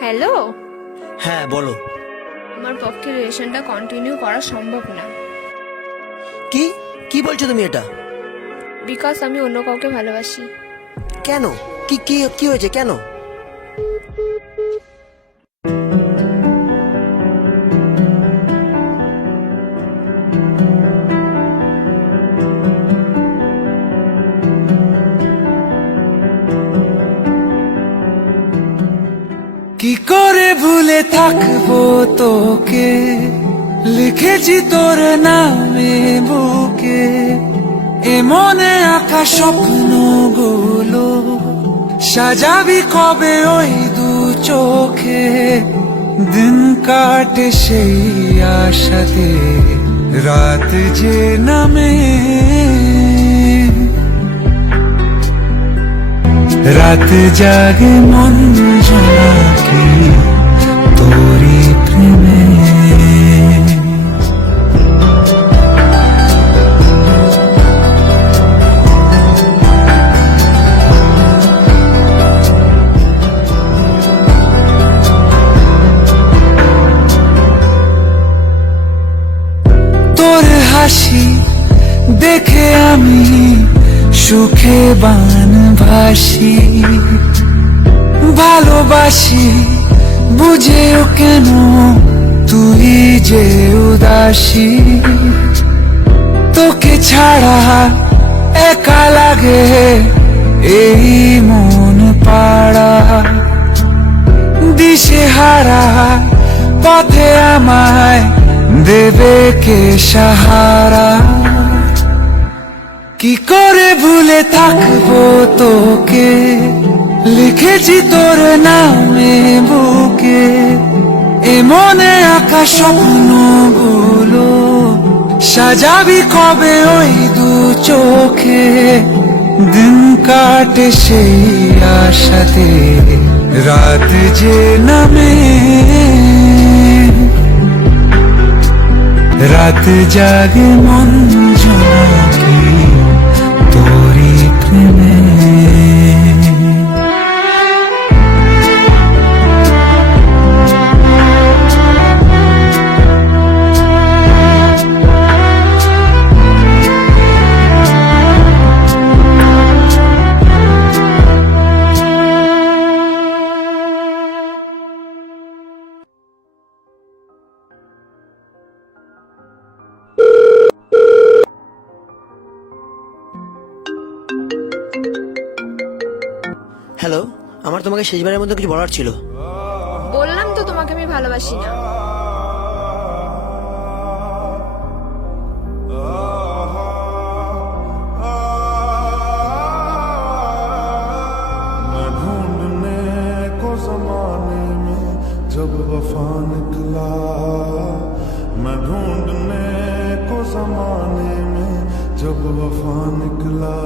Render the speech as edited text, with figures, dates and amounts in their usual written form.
Hello. হ্যাঁ বলো। আমার পক্ষে রিলেশনটা কন্টিনিউ করা সম্ভব না, কি কি বলছো তুমি এটা? বিকজ আমি অন্য কাউকে ভালোবাসি। কেন? কি কি কি হয়েছে, কেন? কি করে ভুলে থাকবো তোকে, লিখেছি তোর নামে বুকে, এ মনে আঁকা স্বপ্নগুলো সাজাবি কবে ওই দু চোখে। দিন কাটে সেই আশাতে, রাত যে নামে, রাত জাগে মন জোনাকি তোরি প্রেমে। তোর হাসি দেখে আমি সুখে বান ভাসি, ভালোবাসি বুঝেও কেন তুই যে উদাসী। তোকে ছাড়া একা লাগে এই মন পাড়া, দিশে হারা পথে আমায় দেবে কে সাহারা। কি করে ভুলে থাকবো তোকে, লিখেছি তোর নামে বুকে, এ মনে আঁকা স্বপ্নগুলো সাজাবি কবে ওই দু চোখে। দিন কাটে সেই আশাতে, রাত যে নামে, রাত জাগে মন জোনাকি তোরি প্রেমে। হ্যালো, আমার তোমাকে শেষবারের মধ্যে কিছু বলার ছিল। বললাম তো তোমাকে আমি ভালোবাসি না। मैं ढूंढने को जमाने में जब वफा निकला, मैं ढूंढने को जमाने में जब वफा निकला।